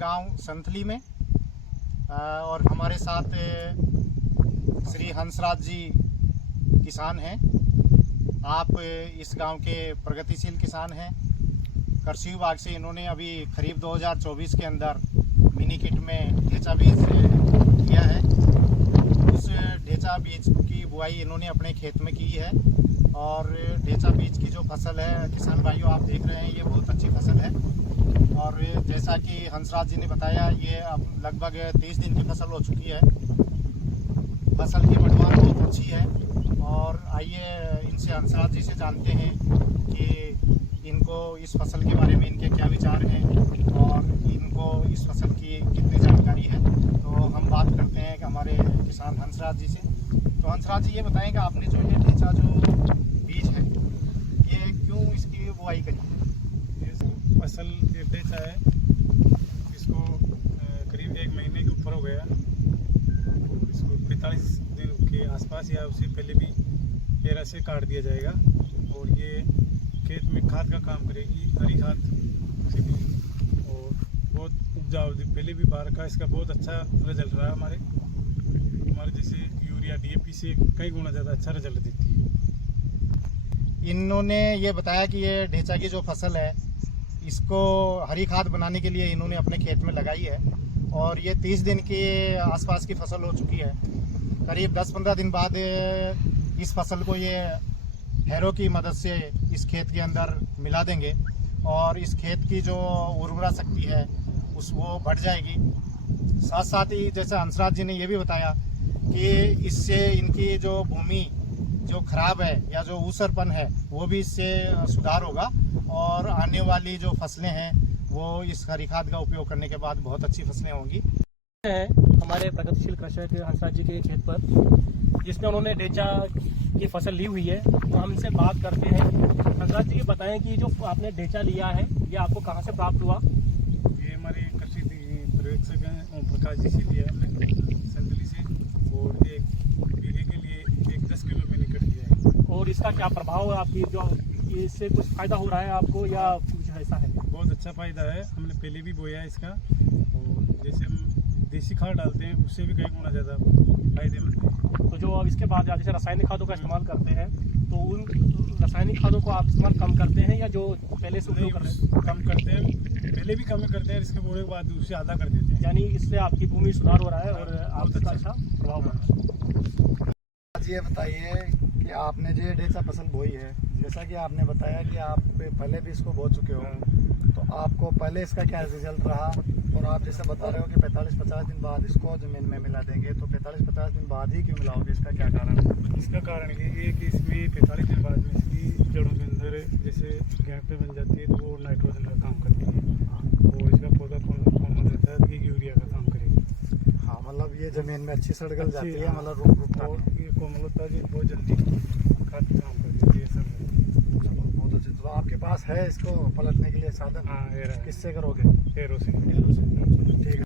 गांव संथली में और हमारे साथ श्री हंसराज जी किसान हैं। आप इस गांव के प्रगतिशील किसान हैं। कृषि विभाग से इन्होंने अभी खरीफ 2024 के अंदर मिनी किट में ढेंचा बीज लिया है। उस ढेंचा बीज की बुआई इन्होंने अपने खेत में की है और ढेंचा बीज की जो फसल है, किसान भाइयों आप देख रहे हैं, ये बहुत अच्छी फसल है। और जैसा कि हंसराज जी ने बताया, ये अब लगभग 30 दिन की फसल हो चुकी है। फसल की बढ़वार बहुत अच्छी है। और आइए इनसे हंसराज जी से जानते हैं कि इनको इस फसल के बारे में इनके क्या विचार हैं और इनको इस फसल की कितनी जानकारी है। तो हम बात करते हैं कि हमारे किसान हंसराज जी से। तो हंसराज जी, ये बताएं कि आपने जो ये ढेंचा जो बीज है, ये क्यों इसकी बुआई करी? फसल ये ढेंचा है, इसको करीब 1 महीने के ऊपर हो गया और इसको 45 दिन के आसपास या उससे पहले भी पेरा से काट दिया जाएगा। और ये खेत में खाद का काम करेगी, हरी खाद से भी, और बहुत उपजाऊ। पहले भी बार का इसका बहुत अच्छा रिजल्ट रहा हमारे जैसे यूरिया DAP से कई गुना ज़्यादा अच्छा रिजल्ट देती है। इन्होंने ये बताया कि ये ढेंचा की जो फसल है, इसको हरी खाद बनाने के लिए इन्होंने अपने खेत में लगाई है और ये 30 दिन के आसपास की फसल हो चुकी है। करीब 10-15 दिन बाद इस फसल को ये हैरो की मदद से इस खेत के अंदर मिला देंगे और इस खेत की जो उर्वरा शक्ति है वो बढ़ जाएगी। साथ साथ ही जैसा हंसराज जी ने ये भी बताया कि इससे इनकी जो भूमि जो खराब है या जो ऊसरपन है, वो भी इससे सुधार होगा और आने वाली जो फसलें हैं वो इस हरी खाद का उपयोग करने के बाद बहुत अच्छी फसलें होंगी। है हमारे प्रगतिशील कृषक हंसराज जी के खेत पर, जिसमें उन्होंने ढेंचा की फसल ली हुई है। तो हम इनसे बात करते हैं। हंसराज जी, ये बताएं कि जो आपने ढेंचा लिया है, ये आपको कहाँ से प्राप्त हुआ? ये हमारे कृषि पर्यवेक्षक हैं ओम प्रकाश जी से लिया है हमने संतली से, और 1 बीघे के लिए 10 किलो मैंने कट लिया है। और इसका क्या प्रभाव है आपकी, जो इससे कुछ फायदा हो रहा है आपको या कुछ ऐसा है? बहुत अच्छा फायदा है। हमने पहले भी बोया है इसका, और जैसे हम देसी खाद डालते हैं उससे भी कई गुना ज़्यादा फायदेमंद है। तो जो अब इसके बाद जैसे रासायनिक खादों का इस्तेमाल करते हैं, तो उन रासायनिक खादों को आप इस्तेमाल कम करते हैं या जो पहले से उपयोग कर रहे हैं? कम करते हैं, पहले भी कम करते हैं, इसके बोने के बाद उससे आधा कर देते हैं। यानी इससे आपकी भूमि सुधार हो रहा है और आपका अच्छा प्रभाव हो रहा है। आज ये बताइए कि आपने जो ढेंचा फसल बोई है, जैसा कि आपने बताया कि आप पहले भी इसको बो चुके हो, तो आपको पहले इसका क्या रिजल्ट रहा? और आप जैसे बता रहे हो कि 45-50 दिन बाद इसको जमीन में मिला देंगे, तो 45-50 दिन बाद ही क्यों मिलाओगे? इसका क्या कारण है? इसका कारण ये है कि इसमें 45 दिन बाद में इसकी जड़ों के अंदर जैसे गांठें बन जाती है, तो वो नाइट्रोजन का काम करती है और इसका पौधा कॉमन रहता है कि यूरिया का काम करेगी। हाँ, मतलब ये जमीन में अच्छी सड़गल जाती है, हाँ, मतलब रुकता और नहीं। ये कोमलता जी बहुत जल्दी खाद काम कर देती है सब। बहुत अच्छे। तो आपके पास है इसको पलटने के लिए साधन? हाँ, ये रहा है। किससे करोगे? हेरो से। ठीक है।